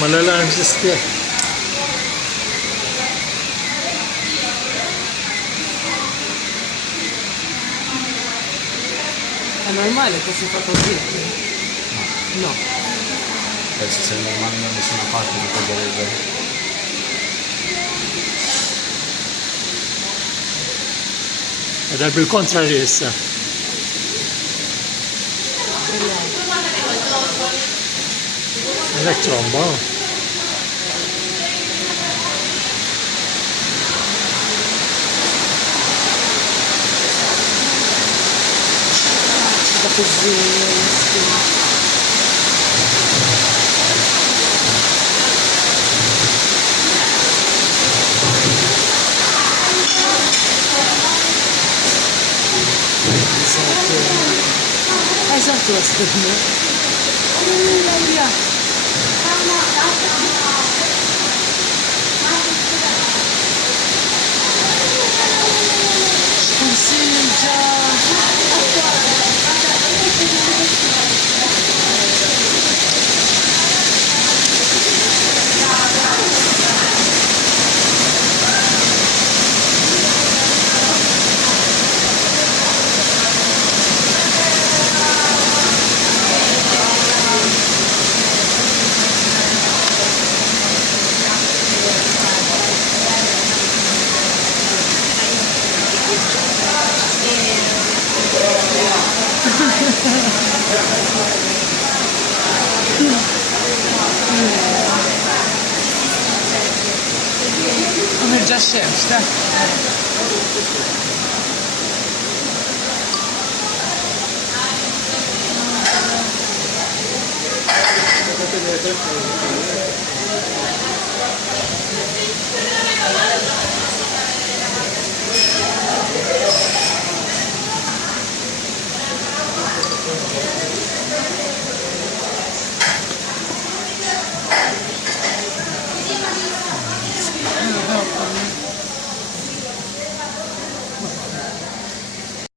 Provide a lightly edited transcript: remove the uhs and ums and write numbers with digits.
Malalang sister. È normale che si fa così? No. Penso sia normale da nessuna parte una cosa del genere. Ed è il contrario essa. Non è trombo. Da così. Esatto, la scherma. Via. Come già scelta.